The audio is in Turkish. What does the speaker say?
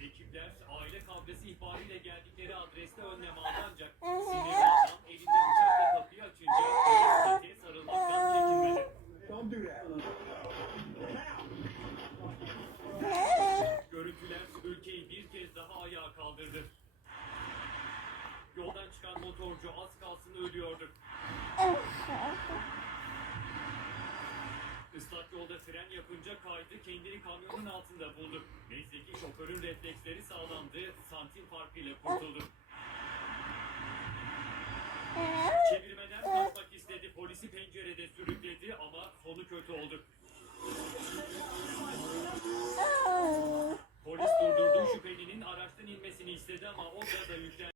Ekipler aile kavgası ihbarıyla geldikleri adreste önlem aldı ancak ee? sinirli adam elinde bıçakla kapıyı açınca. Görüntüler ülkeyi bir kez daha ayağa kaldırdı. Yoldan çıkan motorcu az kalsın ölüyordu. Fren yapınca kaydı kendini kamyonun altında buldu. Neyse ki şoförün refleksleri sağlandı, santim farkıyla kurtuldu. Çevirmeden kaçmak istedi, polisi pencerede sürükledi ama sonu kötü oldu. Polis durdurduğu şüphelinin araçtan inmesini istedi ama o gaza yüklendi.